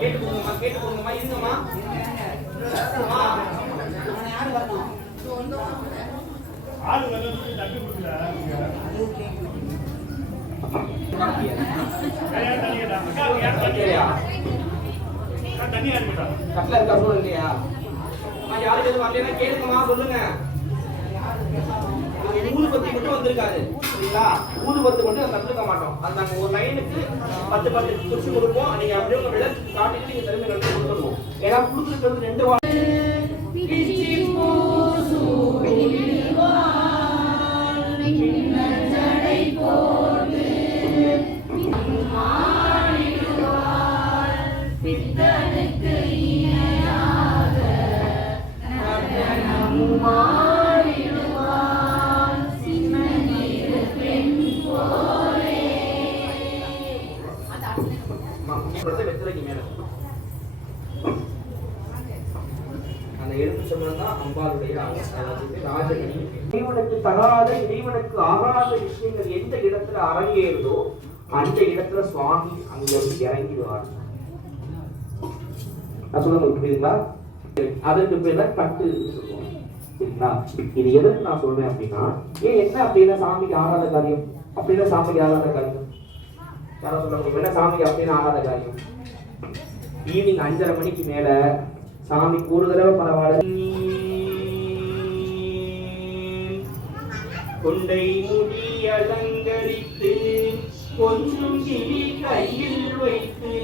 கேட்டுக்கோங்கம்மா இருங்கம்மா. யாரு வரணும்? ஆளு வந்து தண்ணி குடிக்கல. தண்ணி கட்டில இருக்கா இல்லையா? யாருக்கு எதுவும் வரலன்னா கேளுங்கம்மா, சொல்லுங்க. ஊதுபத்தி மட்டும் வந்திருக்காரு சரிங்களா? ஊதுபத்தி மட்டும் நம்ம கற்றுக்க மாட்டோம். அது நாங்க ஒரு லைனுக்கு 10 குறிச்சு கொடுப்போம். நீங்க அப்படியே உங்க விளக்கு காட்டிட்டு நீங்க திரும்பி நடத்தி கொடுத்துருவோம். ஏன்னா கொடுத்துருக்கிறது 2 இறைவனுக்கு தகாத இறைவனுக்கு ஆகாத விஷயங்கள் எந்த இடத்துல அரங்கேறுதோ அந்த இடத்துல சுவாமி அங்க இறங்கிடுவார். நான் சொல்ல புரியுதுங்களா? அதற்கு பேர் கட்டு சொல்லுவோம் சரிங்களா? இது எதுக்கு நான் சொல்றேன் அப்படின்னா, என்ன அப்படின்னா சாமிக்கு ஆகாத காரியம் அப்படின்னா சாமிக்கு ஆகாத காரியம் யாரும் சொல்ல முடியும்? என்ன சாமிக்கு அப்படின்னு ஆகாத காரியம்? ஈவினிங் 5:30 மணிக்கு மேல சாமிக்கு ஒரு தடவை பரவாயில்ல கொண்டை முடி அலங்கரித்து கொஞ்சம் கிளி கையில் வைத்து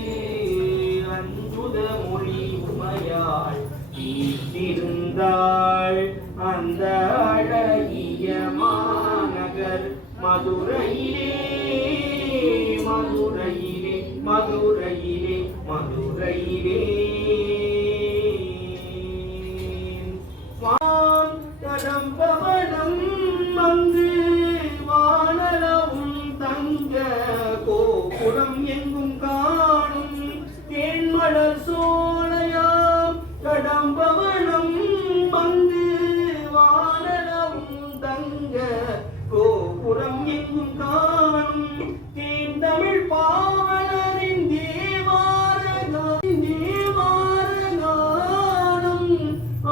அன்புத மொழி உமையாள் ஈர்த்திருந்தாள் அந்த அழகிய மாநகர் மதுரையிலே மதுரையிலே மதுரையிலே மதுரையிலே வான் கடம்பவனம் வந்து வானலவும் தங்க கோபுரம் எங்கும் காணும் தேன்மலர் சோலையாம் கடம்பவனம் வந்து வானலவும் தங்க கோபுரம் எங்கும் காணும் தேன் தமிழ் பாவலரின் தேவாரகானம்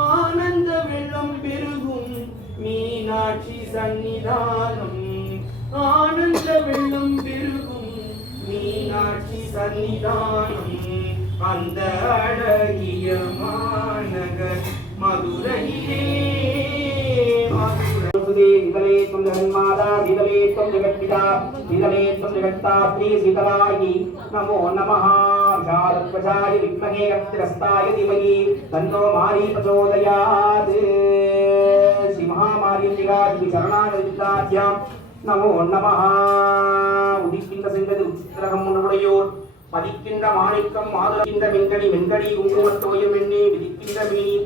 ஆனந்த வெள்ளம் பெருகும் மீனாட்சி சன்னிதானம் ஆனந்த வெள்ளம் பெருகும் மீனாட்சி சன்னிதானம் அந்த அழகிய மாநகர் மதுரையிலே विदले तुम जगन्माता विदले तुम जगत्पिता विदले तुम जगत्तात्री सीतलायै नमो नमः शारद्वचाय विद्महे रक्तरस्ताय धीमहि तन्नो मारी प्रचोदयात् श्री महामारीम्बिकादेवी शरणागताभ्यां नमो नमः उदिக்கின்ற செங்கது உச்சித்திரகம் உடையோர் பதிக்கின்ற மாணிக்கம் மாதுளக்கின்ற மென்கடி மென்கடி குங்குமத்தோயம் எண்ணி விதிக்கின்ற மீனி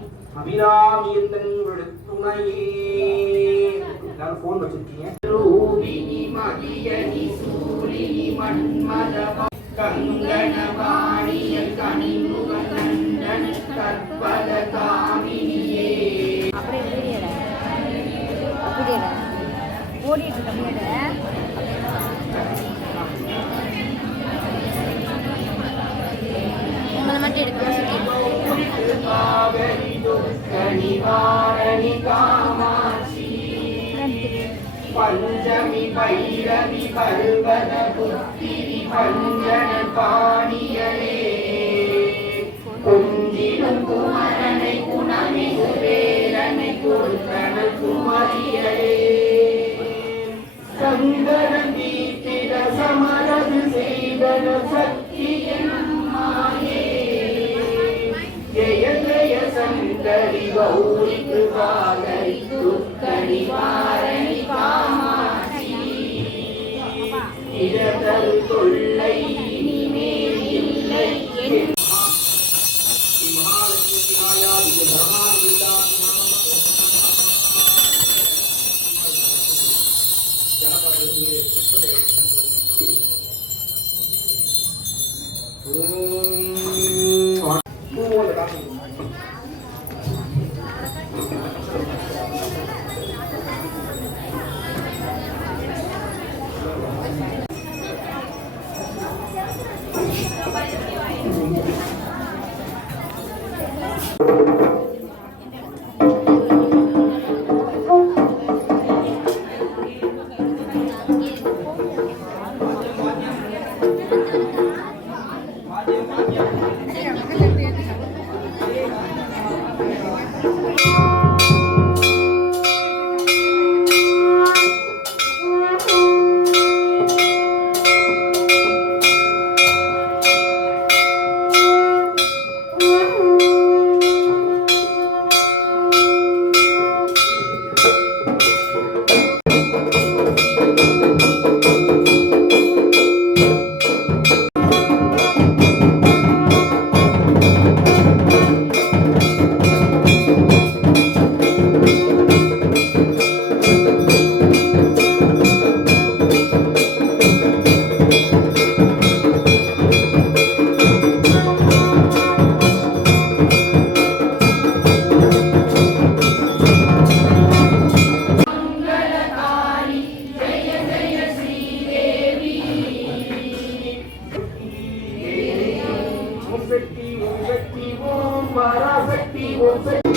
அபிராமி எந்தன் துணையே எல்லாரும் போன் வச்சிருக்கீங்க. ரூபினி மதியனி சூரினி மன்மத கங்கணவாணியல் கனிமுக கண்டன கற்பல காமினியே அப்படியே ஓடிட்டு இருக்கீங்க. உங்களை மட்டும் எடுக்க கனிவாரணி காமாட்சி பஞ்சமி பைரவி பர்வத புத்திரி பஞ்சன பாணியரே குஞ்சிடும் குமரனை குணமிகு வேரனை கொடுத்தன குமரியரே சங்கரன் தீர்த்திட சமரது செய்தன சக்தியின் மாயே ஜெய ஜெய சங்கரி கௌரி கிருபாகரி துக்க நிவாரணி காமாட்சி இடதரு தொல்லை இனிமேல் இல்லை ஓம் சக்தி ஓம் பராசக்தி ஓம் சக்தி